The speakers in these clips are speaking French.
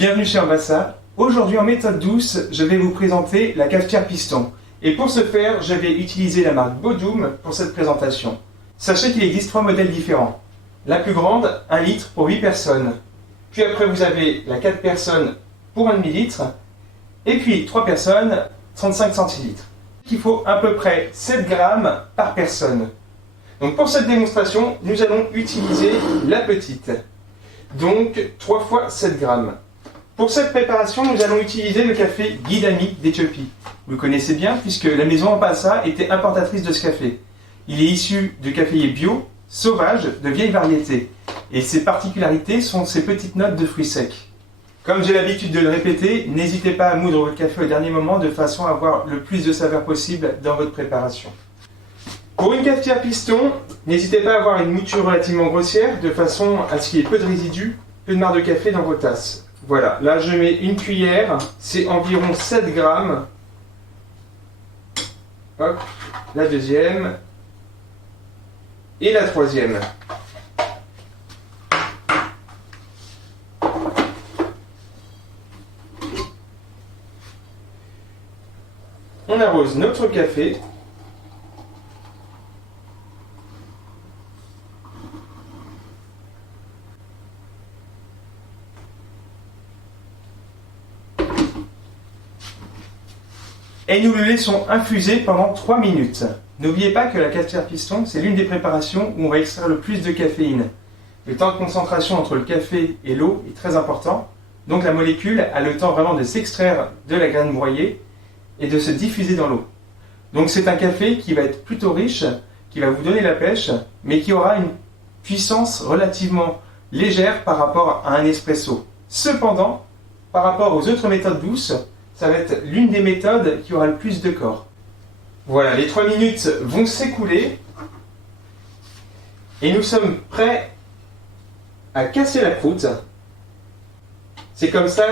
Bienvenue chez Ambassa. Aujourd'hui en méthode douce, je vais vous présenter la cafetière piston. Et pour ce faire, je vais utiliser la marque Bodum pour cette présentation. Sachez qu'il existe 3 modèles différents. La plus grande, 1 litre pour 8 personnes. Puis après vous avez la 4 personnes pour 1 demi-litre. Et puis 3 personnes, 35 centilitres. Il faut à peu près 7 grammes par personne. Donc pour cette démonstration, nous allons utiliser la petite. Donc 3 fois 7 grammes. Pour cette préparation, nous allons utiliser le café Guidami d'Éthiopie. Vous le connaissez bien puisque la maison Ambassa était importatrice de ce café. Il est issu de caféiers bio, sauvages, de vieilles variétés. Et ses particularités sont ses petites notes de fruits secs. Comme j'ai l'habitude de le répéter, n'hésitez pas à moudre votre café au dernier moment de façon à avoir le plus de saveur possible dans votre préparation. Pour une cafetière piston, n'hésitez pas à avoir une mouture relativement grossière de façon à ce qu'il y ait peu de résidus, peu de marc de café dans vos tasses. Voilà, là je mets une cuillère, c'est environ 7 grammes. Hop, la deuxième et la troisième. On arrose notre café. Et nous le laissons infuser pendant 3 minutes. N'oubliez pas que la cafetière piston, c'est l'une des préparations où on va extraire le plus de caféine. Le temps de concentration entre le café et l'eau est très important, donc la molécule a le temps vraiment de s'extraire de la graine broyée et de se diffuser dans l'eau. Donc c'est un café qui va être plutôt riche, qui va vous donner la pêche, mais qui aura une puissance relativement légère par rapport à un espresso. Cependant, par rapport aux autres méthodes douces, ça va être l'une des méthodes qui aura le plus de corps. Voilà, les 3 minutes vont s'écouler et nous sommes prêts à casser la croûte. C'est comme ça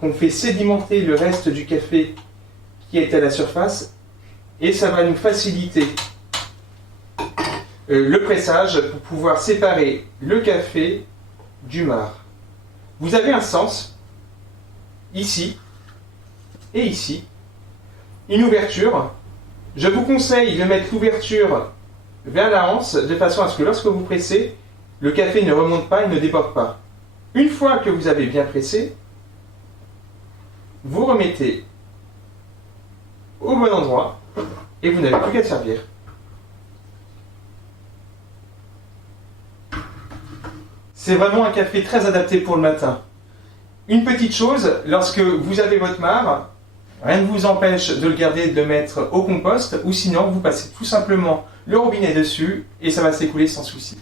qu'on fait sédimenter le reste du café qui est à la surface et ça va nous faciliter le pressage pour pouvoir séparer le café du marc. Vous avez un sens ici et ici, une ouverture. Je vous conseille de mettre l'ouverture vers la anse de façon à ce que lorsque vous pressez, le café ne remonte pas et ne déborde pas. Une fois que vous avez bien pressé, vous remettez au bon endroit et vous n'avez plus qu'à servir. C'est vraiment un café très adapté pour le matin. Une petite chose, lorsque vous avez votre marc, rien ne vous empêche de le garder et de le mettre au compost, ou sinon vous passez tout simplement le robinet dessus et ça va s'écouler sans souci.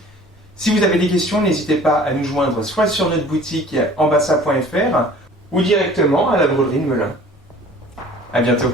Si vous avez des questions, n'hésitez pas à nous joindre soit sur notre boutique ambassa.fr ou directement à la brûlerie de Melun. À bientôt.